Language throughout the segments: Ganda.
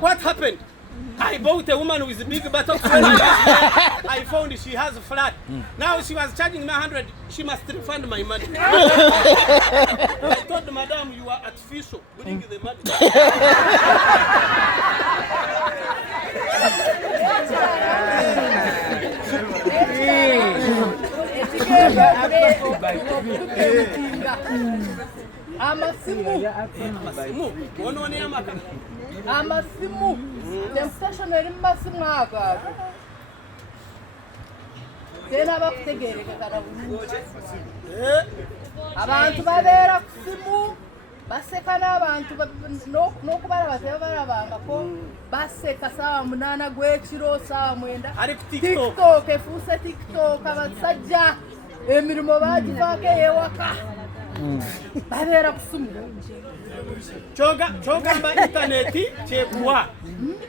What happened? I bought a woman with a big buttocks. I found she has a flat. Now she was charging me 100. She must refund my money. I told madam, you are artificial. Bring the money. Amasimu temptation eri masimu aga tena bakutegereka kana bulungi abantu babeera kusimu baseka n'abantu n'okubala bateba balabangako baseka saawa 8 gw'ekiro saawa 9 TikTok efuuse TikTok abasajja emirimu bagivaako ey'ewaka babeera kusimu Chogamba internet chekwa.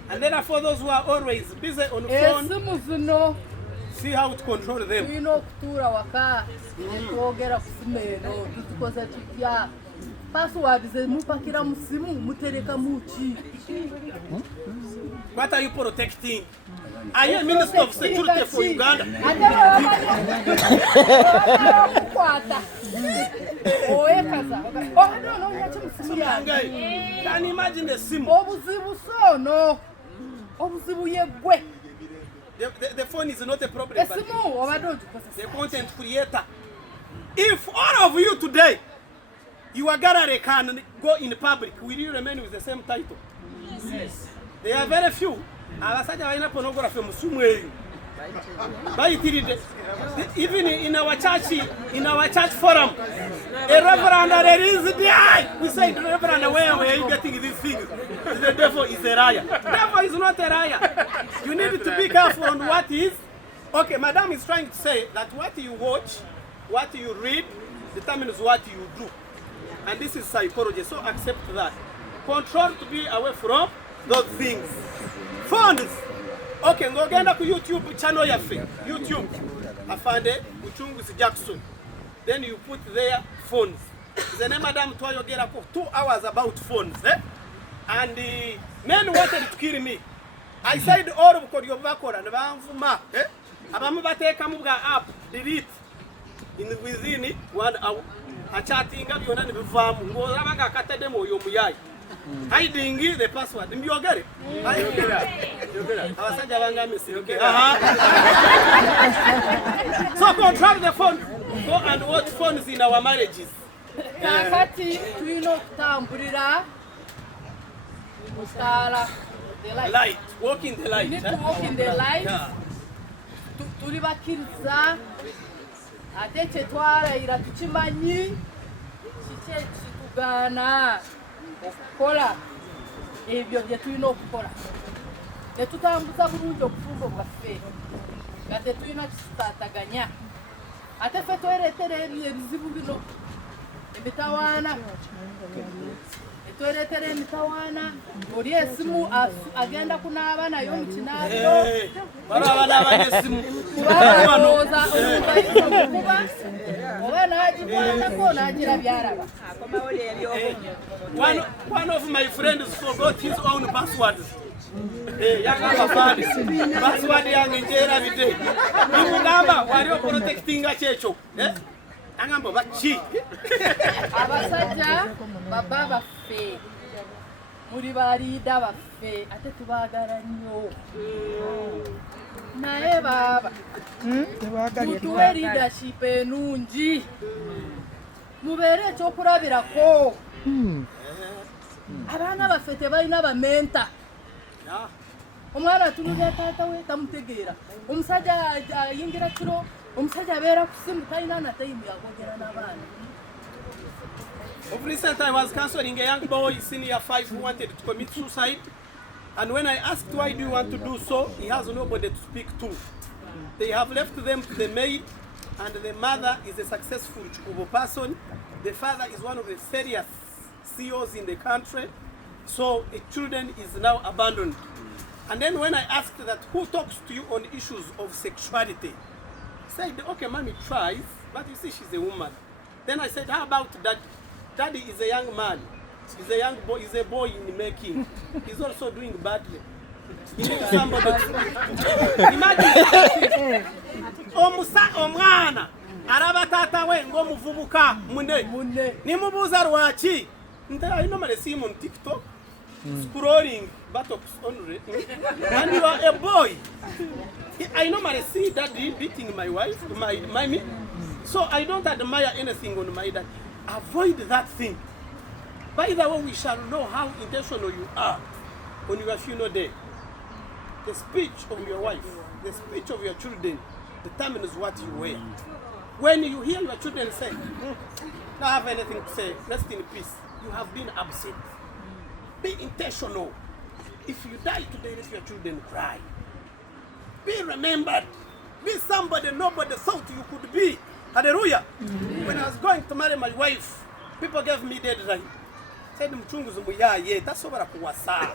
And then for those who are always busy on phone, see how to control them. You know, kutura waka twogera kusimu eno tutukoze tutya password ze mupakira musimu mutereka muki. What are you protecting? Are you Minister of Security for Uganda? Can you imagine the symbol? The phone is not a problem, but the content creator. If all of you today, your gallery can go in public, will you remain with the same title? Yes. There are very few. Even in our church forum, a reverend released the eye. We say, Reverend, where are you getting these things? The devil is a liar. The devil is not a liar. You need to be careful on what is. Okay, Madam is trying to say that what you watch, what you read, determines what you do. And this is psychology, so accept that. Control to be away from those things. Phones. Okay, go genda ku YouTube channel yafe. YouTube. Afande Uchunguzi Jackson. Then you put there phones. The name Madam twayogera ko 2 hours about phones, eh? And the men wanted to kill me. I said all of kodyo bakora ne bamvuma, eh? Abamu bateka mu bwa app delete in within 1 hour. A chatting byonna ne bivamu ngo abaga katade mo yo muyayi. Hiding the password. Mbyogere. Abasajja bangamisi. Okay. So control the phone. Go and watch phones in our marriages. Kakati tulina okutambulira musala the light. Walk in the light. We need to walk in the light. Tuli bakiriza ate kyetwalayira tukimanyi kiki ekitugana okukola ebyo bye tulina okukola ne tutambuza bulungi obufumbo bwaffe nga tetulina kisitaataganya ate ffe twereetera ebizibu bino emitawaana etwereetera emitawaana oli esimu agenda kunaaba nayo mu kinaabyo kubalowooza omukuba oba n'agikwatako n'agira byalaba. One of my friends forgot his own password. Password yange njera bide. Nimugamba wali protecting achecho. Angamba bachi. Abasajja baba baffe. Muri balida baffe ate tubagala nnyo. Naye baba. Tuwe leadership enungi. Mubeere ekyokulabirako. Abaana baffe tebalina bamenta. Omwana tulira taata we tamutegeera. Omusajja ayingira kiro, omusajja abeera ku simu talina na time yakwogera n'abaana. Of recent I was counseling a young boy, senior 5, who wanted to commit suicide. And when I asked why do you want to do so, he has nobody to speak to. They have left them to the maid, and the mother is a successful Chukubo person. The father is one of the serious CEOs in the country. So the children is now abandoned. And then when I asked that who talks to you on issues of sexuality, he said, okay, mommy tries, but you see she's a woman. Then I said, how about daddy? Daddy is a young man. He's a young boy. He's a boy in the making. He's also doing badly. He needs somebody. Imagine. Omwana araba tata we ngo muvubuka mune nimubuza rwachi I normally see him on TikTok scrolling buttocks only and you are a boy. I normally see daddy beating my wife, my me. So I don't admire anything on my dad. Avoid that thing. By the way, we shall know how intentional you are on your funeral day. The speech of your wife, the speech of your children determines what you wear. When you hear your children say, don't have anything to say, rest in peace, you have been absent. Be intentional. If you die today, let your children cry. Be remembered. Be somebody nobody thought you could be. Hallelujah. When I was going to marry my wife, people gave me deadline. Said mchunguzi muyaye tasobara kuwasa.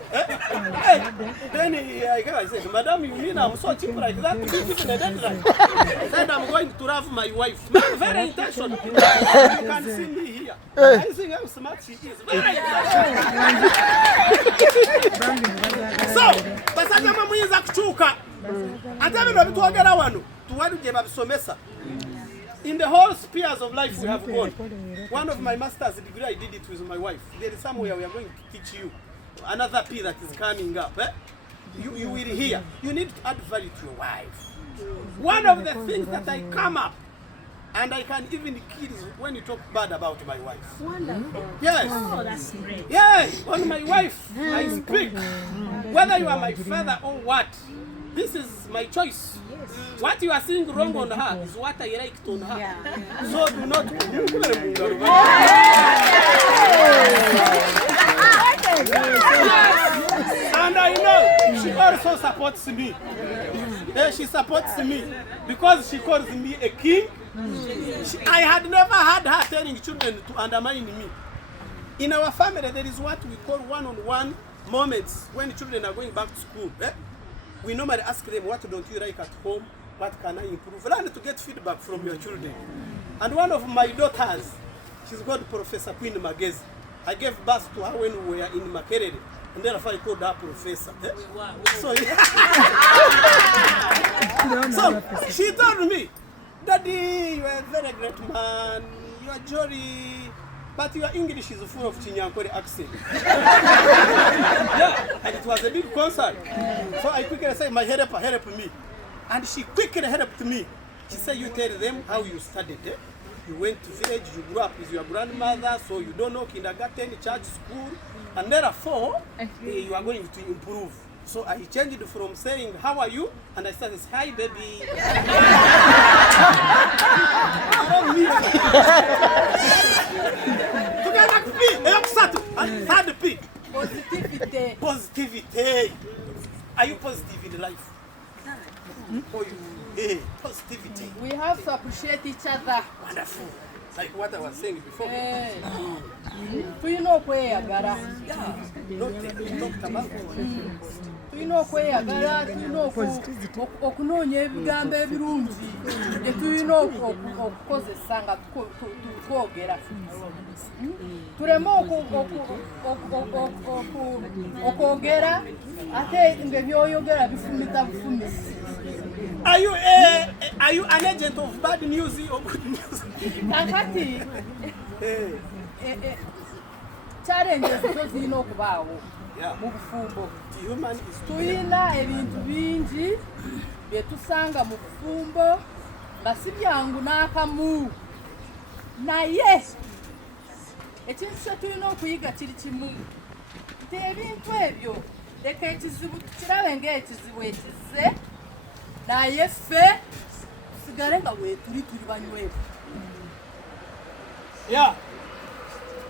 Then I said, Madam, you mean I'm so cheap like that? Give me a deadline. Said I'm going to have my wife. Very intentional. You can see me here. I think how smart she is. Very so, basanya mamuyiza kuchuka. Atabe no bitwogera wano. Tuwaduje babisomesa. In the whole spheres of life we have gone. One of my master's degree, I did it with my wife. There is somewhere we are going to teach you another P that is coming up. You will hear. You need to add value to your wife. One of the things that I come up, and I can even kill is when you talk bad about my wife. Wonderful. Yes. Oh, that's great. Yes, on my wife, I speak. Whether you are my father or what, this is my choice. Yes. What you are seeing wrong on her is what I liked on her. Yeah. So do not. And I know she also supports me. She supports me because she calls me a king. I had never had her telling children to undermine me. In our family, there is what we call one-on-one moments when children are going back to school. We normally ask them, what don't you like at home? What can I improve? Learn to get feedback from your children. And one of my daughters, she's called Professor Queen Magezi. I gave birth to her when we were in Makerere. And then I called her Professor. So she told me, Daddy, you are a very great man. You are jolly. But your English is full of Chinyankore accent. Yeah, and it was a big concern. So I quickly said, my helper, help me. And she quickly helped me. She said, you tell them how you studied. You went to village, you grew up with your grandmother, so you don't know kindergarten, church, school. And therefore, you are going to improve. So I changed from saying, how are you? And I started, hi, baby. Third P. Positivity. Positivity. Are you positive in life? Oh, you, positivity. We have to appreciate each other. Wonderful. Like what I was saying before. Tulina okweyagala. Talked about. Tulina okweyagala, tulina okunoonya ebigambo ebirungi bye tulina okukozesa nga twogera. Tuleme okwogera ate ng'ebyoyogera bifumita bufumisi. Are you an agent of bad news or good news? Kakati challenges zo zirina okubaawo mu bufumbo. Tulina ebintu bingi bye tusanga mu bufumbo nga si byangu n'akamu. Naye ekintu kye tulina okuyiga kiri kimu nti ebintu ebyo leka ekizibu tukirabe ng'ekizibu ekizze naye ffe tusigale nga weetuli tuli banywevu.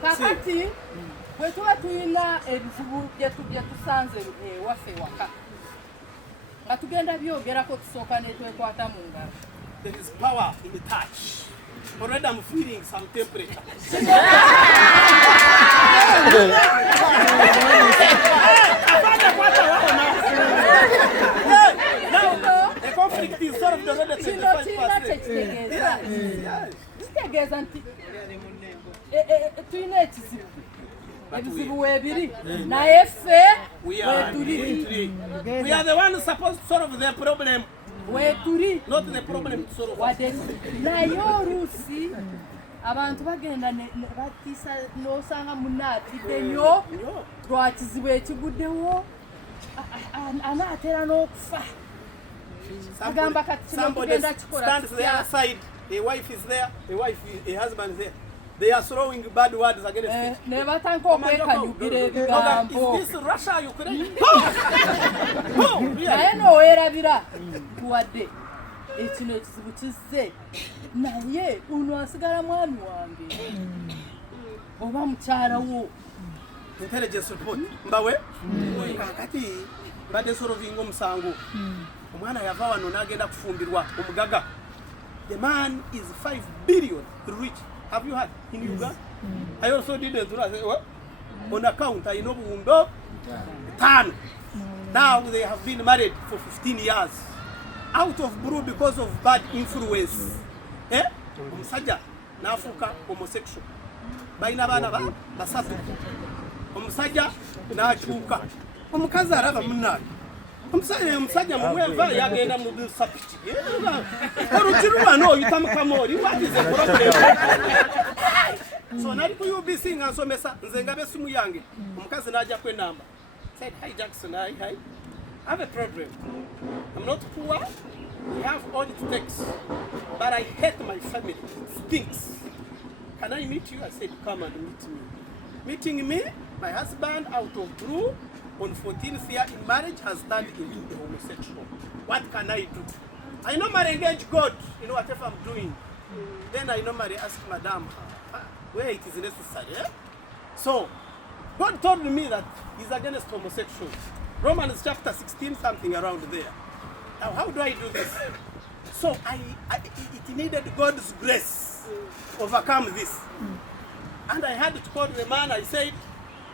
Kakati bwe tuba tulina ebizibu bye tusanze ewaffe ewaka nga tugenda byogerako tusooka ne twekwata mu ngalo. There is power in the touch. Already I'm feeling some temperature. Now, the conflict is solved already. Kitegeeza nti tulina ekizibu ebizibu weebiri naye ffe we are the ones supposed to solve their problem, weetuli not the problem to solve. wadde naye oluusi abantu bagenda ne batiisa n'osanga munna atidde nnyo lwa kizibu ekiguddewo anaatera n'okufa agamba kati kino tugenda kikola stands the other side, a wife is there, a husband is there. They are throwing bad words against it. ne batandika okwekanyugira ebigambo Is this Russia, Ukraine? naye n'oweerabira tuwadde ekino ekizibu kizze naye ono asigala mwami wange oba mukyala wo. Intelligence report. Mbawe? Kakati mbadde solvinga omusango. Omwana yava wano n'agenda kufumbirwa omugaga. The man is 5 billion rich. Have you heard in Uganda? I also didn't say, well, on account I know Bundo Tan. Now they have been married for 15 years. Out of blue because of bad influence. Eh? Omusajja n'afuuka homosexual. Balina abaana basatu. Omusajja n'akyuka. Omukazi alaba munnaye. Omusajja muweeva yagenda mu sapiti. Olukiruwano oyita mukamooli. What is the problem? So nali ku UBC nga nsomesa nze ngabe essimu yange. Omukazi n'ajjako enamba. Said, hi Jackson, hi. I have a problem. I'm not poor. We have all it takes. But I hate my family. It stinks. Can I meet you? I said, come and meet me. Meeting me, my husband out of blue on 14th year in marriage has turned into a homosexual. What can I do? I normally engage God in whatever I'm doing. Then I normally ask Madam where it is necessary. Eh? So, God told me that He's against homosexuals. Romans chapter 16, something around there. Now, how do I do this? So, it needed God's grace to overcome this. And I had to call the man. I said,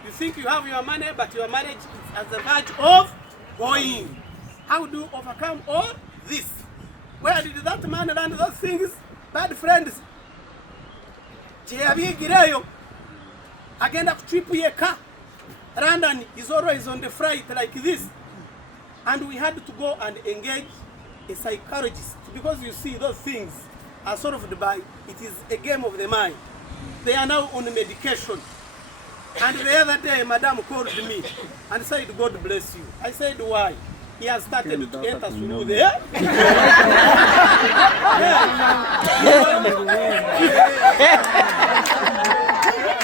you think you have your money, but your marriage is at the verge of going. How do you overcome all this? Where did that man learn those things? Bad friends. Gireyo. Agenda trip ye car. London is always on the flight like this. And we had to go and engage a psychologist because you see those things are solved by, it is a game of the mind. They are now on medication. And the other day, Madam called me and said, God bless you. I said, why? He has started to enter through there. Yeah.